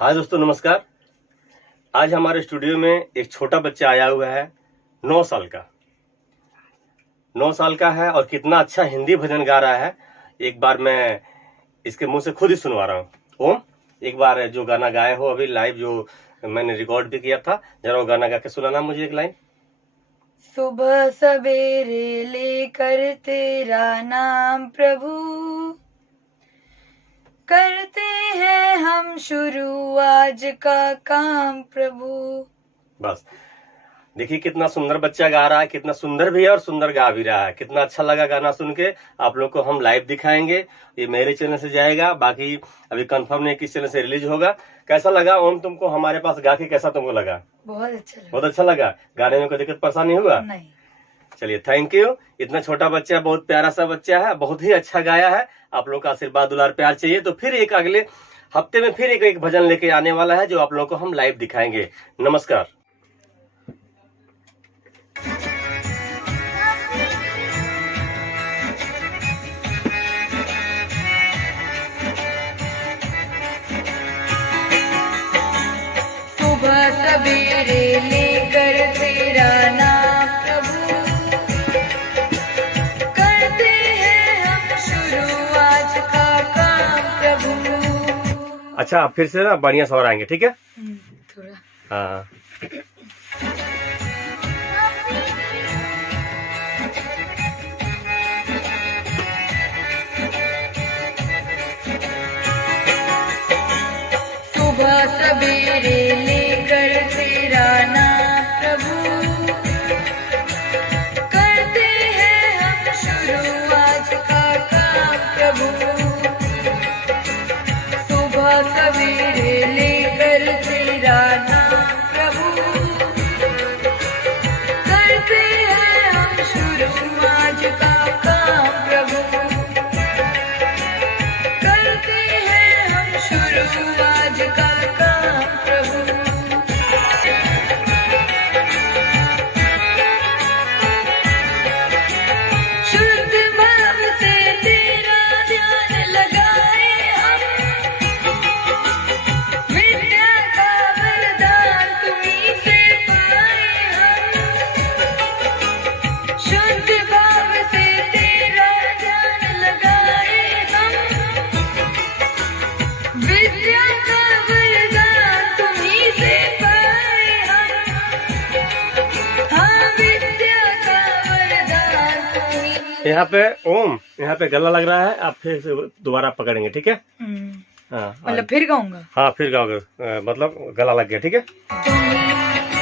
हाय दोस्तों, नमस्कार। आज हमारे स्टूडियो में एक छोटा बच्चा आया हुआ है। 9 साल का 9 साल का है और कितना अच्छा हिंदी भजन गा रहा है। एक बार मैं इसके मुंह से खुद ही सुनवा रहा हूँ। ओम, एक बार जो गाना गाए हो अभी लाइव, जो मैंने रिकॉर्ड भी किया था, जरा वो गाना गा के सुनाना मुझे एक लाइन। सुबह सवेरे लेकर तेरा नाम प्रभु, करते हैं हम शुरू आज का काम प्रभु। बस देखिए कितना सुंदर बच्चा गा रहा है, कितना सुंदर भी है और सुंदर गा भी रहा है। कितना अच्छा लगा गाना सुन के। आप लोग को हम लाइव दिखाएंगे, ये मेरे चैनल से जाएगा, बाकी अभी कंफर्म नहीं किस चैनल से रिलीज होगा। कैसा लगा ओम तुमको हमारे पास गा के? कैसा तुमको लगा? बहुत अच्छा लगा। बहुत अच्छा लगा। गाने में कोई दिक्कत परेशानी हुआ? नहीं। चलिए, थैंक यू। इतना छोटा बच्चा, बहुत प्यारा सा बच्चा है, बहुत ही अच्छा गाया है। आप लोग का आशीर्वाद दुलार प्यार चाहिए तो फिर एक अगले हफ्ते में फिर एक भजन लेके आने वाला है, जो आप लोग को हम लाइव दिखाएंगे। नमस्कार। सुबह सवेरे लेकर तेरा नाम प्रभु, करते हैं हम शुरू आज का काम प्रभु। अच्छा, फिर से ना बढ़िया से और आएंगे, ठीक है? थोड़ा हाँ। सुबह सवेरे लेकर तेरा नाम प्रभु, करते हैं हम शुरू आज का काम प्रभु। सुबह सवेरे लेकर तेरा नाम प्रभु, करते हैं हम शुरू आज का काम प्रभु। करते हैं हम शुरू आज का काम प्रभु। शुद्ध भाव से तेरा ध्यान लगाए हम, विद्या का वरदान तुम्हीं से पाए हम। शुद्ध भाव से तेरा ध्यान लगाए हम, विद्या का वरदान तुम्हीं से पाए हम। हाँ, विद्या का वरदान तुम्हीं। यहाँ पे ओम, यहाँ पे गला लग रहा है, आप फिर से दोबारा पकड़ेंगे, ठीक है? हाँ, मतलब फिर गाऊंगा? हाँ फिर गाओगे, मतलब गला लग गया, ठीक है? तुम्हीं